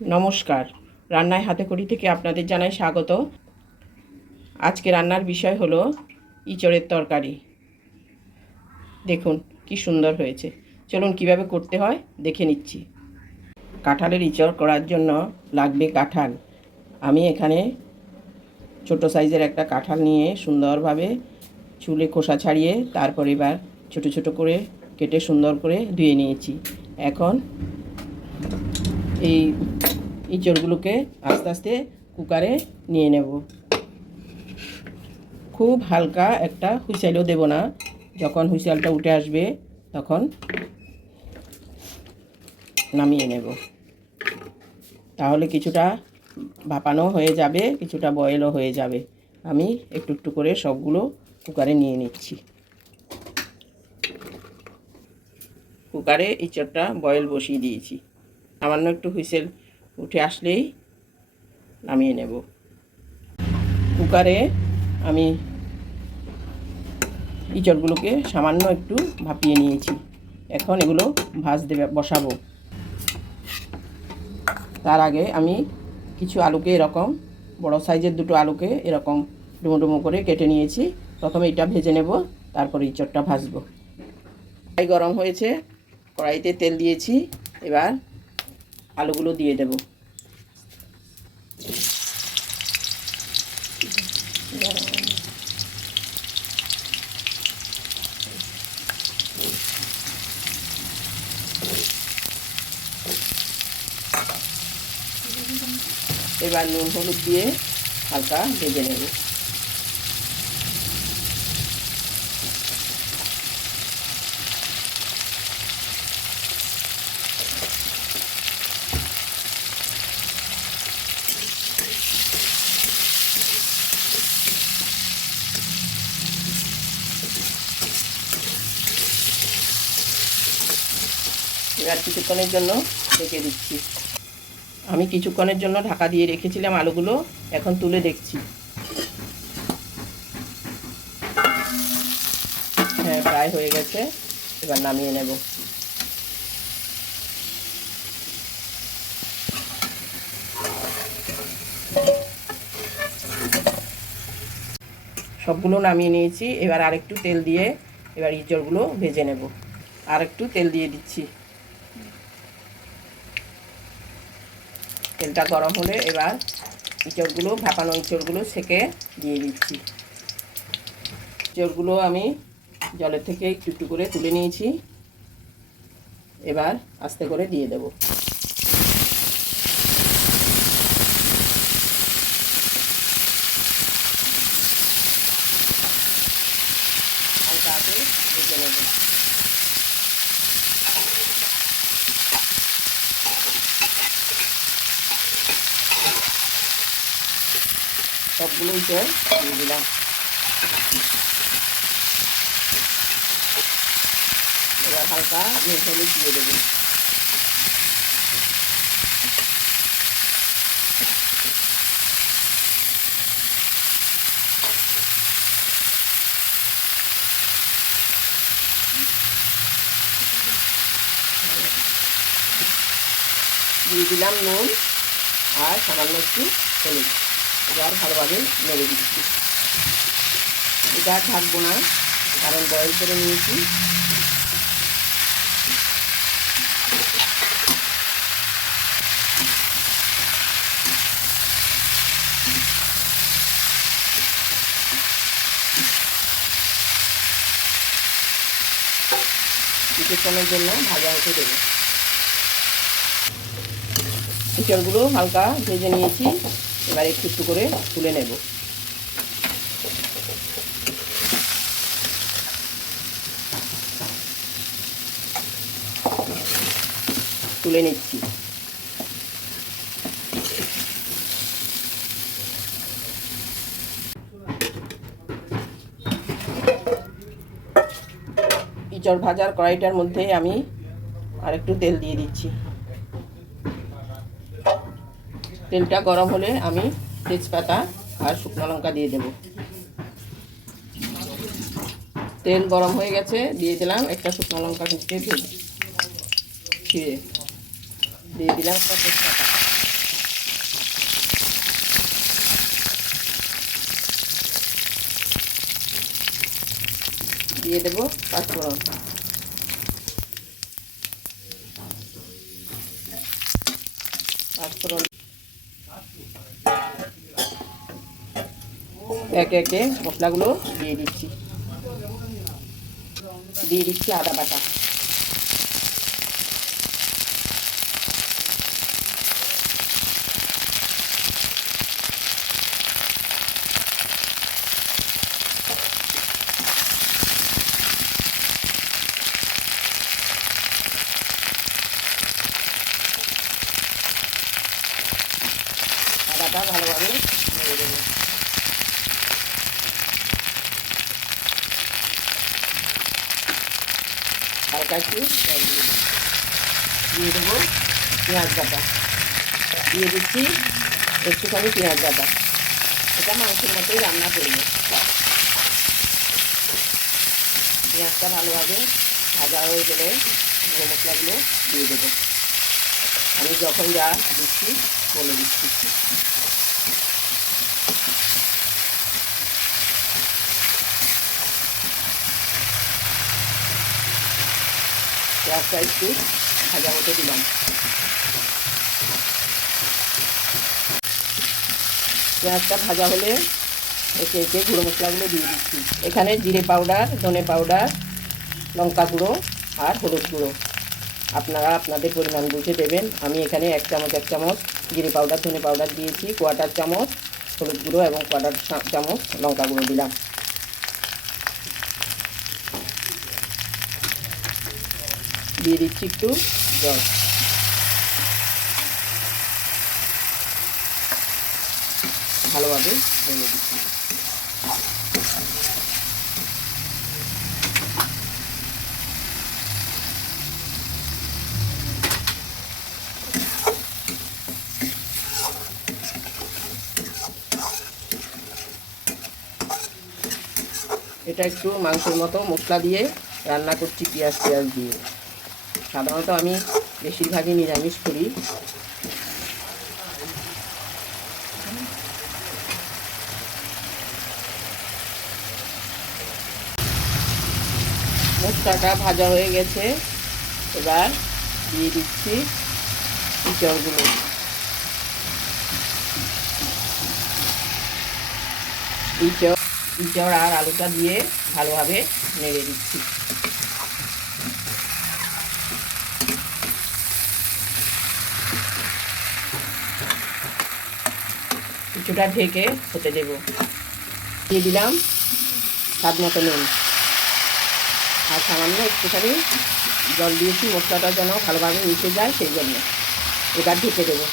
নমস্কার। রান্নায় হাতে করি থেকে আপনাদের জানাই স্বাগত। আজকে রান্নার বিষয় হলো ইঁচড়ের তরকারি। দেখুন, কি সুন্দর হয়েছে। চলুন কীভাবে করতে হয়, দেখে নিচ্ছি। কাঁঠালের ইঁচড় করার জন্য লাগবে কাঁঠাল। আমি এখানে ছোট সাইজের একটা কাঁঠাল নিয়ে সুন্দরভাবে চুলে খোসা ছাড়িয়ে তারপর এবার ছোট ছোট করে কেটে সুন্দর করে ধুয়ে নিয়েছি। এখন এই ইঁচড়গুলোকে আস্তে আস্তে কুকারে নিয়ে নেব। খুব হালকা একটা হুইসেলও দেব না। যখন হুইসেলটা উঠে আসবে, তখন নামিয়ে নেব। তাহলে কিছুটা ভাপানো হয়ে যাবে, কিছুটা বয়েলও হয়ে যাবে। আমি একটু একটু করে সবগুলো কুকারে নিয়ে নিচ্ছি। কুকারে ইঁচড়টা বয়েল বসিয়ে দিয়েছি। সামান্য একটু হুইসেল উঠে আসলেই নামিয়ে নেব। কুকারে আমি ইঁচড়গুলোকে সামান্য একটু ভাপিয়ে নিয়েছি। এখন এগুলো ভাজ দেবে বসাবো। তার আগে আমি কিছু আলুকে এরকম, বড় সাইজের দুটো আলুকে এরকম ডুমো ডুমো করে কেটে নিয়েছি। প্রথমে এটা ভেজে নেব, তারপরে ইঁচড়টা ভাজবো। কড়াই গরম হয়েছে, কড়াইতে তেল দিয়েছি, এবার আলুগুলো দিয়ে দেব। এবার নুন হলুদ দিয়ে হালকা ভেজে নেব। এবার কিছুক্ষণের জন্য ঢেকে দিচ্ছি। আমি কিছুক্ষণের জন্য ঢাকা দিয়ে রেখেছিলাম আলুগুলো, এখন তুলে দেখছি। হ্যাঁ প্রায় হয়ে গেছে, এবার নামিয়ে নেব। সবগুলো নামিয়ে নিয়েছি, এবার আরেকটু তেল দিয়ে এবার ইঁচড়গুলো ভেজে নেব। আর একটু তেল দিয়ে দিচ্ছি। তেলটা গরম হলে এবার ইঁচড়গুলো, ভাপানো ইঁচড়গুলো সেকে দিয়ে দিচ্ছি। ইঁচড়গুলো আমি জলের থেকে একটু একটু করে তুলে নিয়েছি। এবার আস্তে করে দিয়ে দেব। হালকা হাতে ভেজে নেব। সবগুলো ইঁচড় দিয়ে দিলাম। এবার হালকা হলুদ দিয়ে দেবো। দিয়ে দিলাম নুন আর সামান্য একটু হলুদ। এবার ভালোভাবে নেড়ে দিচ্ছি। এটা ঢাকবো না, কারণ বয়েল করে নিয়েছি। কিছুক্ষণের জন্য ভাজা হতে দেবো। ইঁচড়গুলো হালকা ভেজে নিয়েছি। এবার একটু একটু করে তুলে নেব। তুলে নিচ্ছি। ইঁচড় ভাজার কড়াইটার মধ্যে আমি আর একটু তেল দিয়ে দিচ্ছি। তেলটা গরম হলে আমি তেজপাতা আর শুকনো লঙ্কা দিয়ে দেব। তেল গরম হয়ে গেছে, দিয়ে দিলাম একটা শুকনো লঙ্কা কুচকে ছিঁড়ে। দিয়ে দিলাম তেজপাতা। দিয়ে দেব পাঁচফোড়ন পাঁচফোড়ন একে একে মশলাগুলো দিয়ে দিচ্ছি। দিয়ে দিচ্ছি আদা বাটা আদাটা ভালোভাবে নেড়ে দেবো হালকা দিয়ে দেবো পেঁয়াজ বাটা দিয়ে দিচ্ছি একটুখানি পেঁয়াজ বাটা এটা মাংসের মতোই রান্না করব পেঁয়াজটা ভালোভাবে ভাজা হয়ে গেলে গুঁড়ো মশলাগুলো দিয়ে দেবো আমি যখন যা দিচ্ছি বলে দিচ্ছি। পেঁয়াজটা একটু ভাজা মতো দিলাম। পেঁয়াজটা ভাজা হলে একে একে গুঁড়ো মশলাগুলো দিয়ে দিচ্ছি। এখানে জিরে পাউডার, ধনে পাউডার, লঙ্কা গুঁড়ো আর হলুদ গুঁড়ো। আপনারা আপনাদের পরিমাণ বুঝে দেবেন। আমি এখানে এক চামচ এক চামচ জিরে পাউডার, ধনে পাউডার দিয়েছি, কোয়াটার চামচ হলুদ গুঁড়ো এবং কোয়াটার চামচ লঙ্কা গুঁড়ো দিলাম। দিয়ে দিচ্ছি একটু জল। ভালোভাবে ভেঙে দিচ্ছি। এটা একটু মাংসের মতো মশলা দিয়ে রান্না করছি, পেঁয়াজ পেঁয়াজ দিয়ে। সাধারণত আমি বেশিরভাগই নিরামিষ করি। মশলাটা ভাজা হয়ে গেছে। এবার দিয়ে দিচ্ছি ইঁচড় ইঁচড় আর আলুটা দিয়ে ভালোভাবে নেড়ে দিচ্ছি। কিছুটা ঢেকে হতে দেব। দিয়ে দিলাম স্বাদ মতো নুন। আর সামান্য একটুখানি জল দিয়েছি, মশলাটা যেন ভালোভাবে মিশে যায় সেই জন্য। এবার ঢেকে দেবো।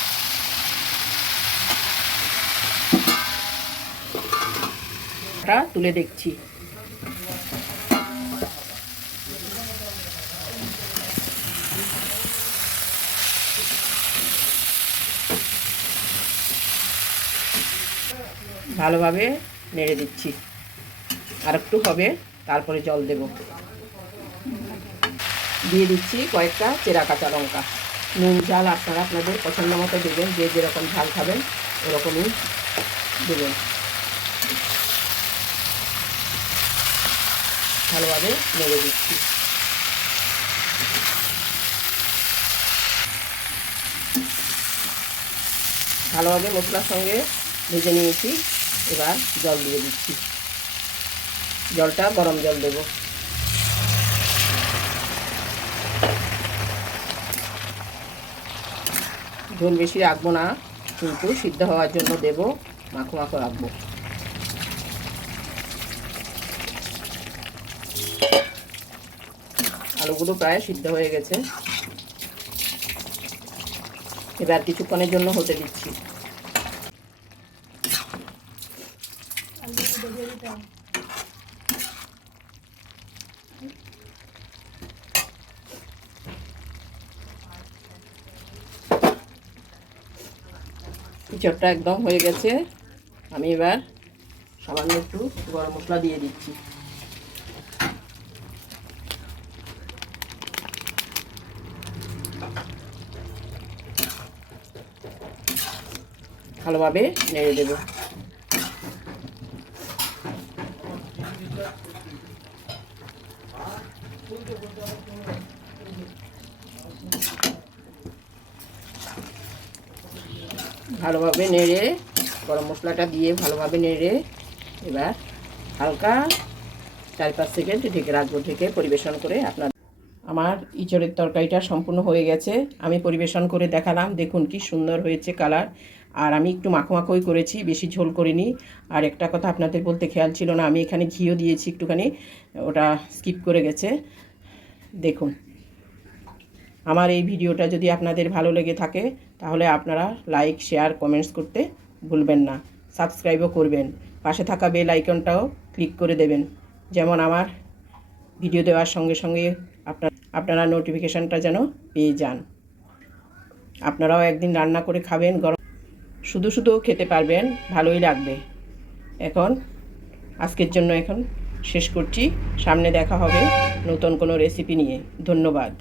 তুলে দেখছি। ভালোভাবে নেড়ে দিচ্ছি। আর একটু হবে, তারপরে জল দেব। দিয়ে দিচ্ছি কয়েকটা চেরা কাঁচা লঙ্কা। নুন, ঝাল আপনারা আপনাদের পছন্দ মতো দেবেন, যে যেরকম ঝাল খাবেন, ওরকমই দেবেন। ভালোভাবে নেড়ে দিচ্ছি। ভালোভাবে মশলার সঙ্গে ভেজে নিয়েছি। এবার জল দিয়ে দিচ্ছি। জলটা গরম জল দেব। ঝোল বেশি রাখব না, কিন্তু সিদ্ধ হওয়ার জন্য দেব, মাখো মাখো রাখব। আলুগুলো প্রায় সিদ্ধ হয়ে গেছে। এবার কিছুক্ষণের জন্য হতে দিচ্ছি। ইঁচড়টা একদম হয়ে গেছে। আমি এবার সামান্য একটু গরম মশলা দিয়ে দিচ্ছি। ভালোভাবে নেড়ে দেবো। ভালোভাবে নেড়ে, গরম মশলাটা দিয়ে ভালোভাবে নেড়ে, এবার হালকা চার পাঁচ সেকেন্ড ঢেকে রাখব, ঢেকে পরিবেশন করে আপনার আমার ইঁচড়ের তরকারিটা সম্পূর্ণ হয়ে গেছে। আমি পরিবেশন করে দেখালাম, দেখুন কি সুন্দর হয়েছে কালার। আর আমি একটু মাখো মাখোই করেছি, বেশি ঝোল করিনি। আর একটা কথা আপনাদের বলতে খেয়াল ছিল না, আমি এখানে ঘিও দিয়েছি একটুখানি, ওটা স্কিপ করে গেছে। দেখুন, আমার এই ভিডিওটা যদি আপনাদের ভালো লেগে থাকে, তাহলে আপনারা লাইক শেয়ার কমেন্টস করতে ভুলবেন না সাবস্ক্রাইবও করবেন। পাশে থাকা বেল আইকনটাও ক্লিক করে দেবেন। যেমন আমার ভিডিও দেওয়ার সঙ্গে সঙ্গে আপনার, আপনারা নোটিফিকেশানটা যেন পেয়ে যান। আপনারাও একদিন রান্না করে খাবেন, গরম শুধু শুধু খেতে পারবেন, ভালোই লাগবে। এখন, আজকের জন্য এখন শেষ করছি। সামনে দেখা হবে নতুন কোনো রেসিপি নিয়ে। ধন্যবাদ।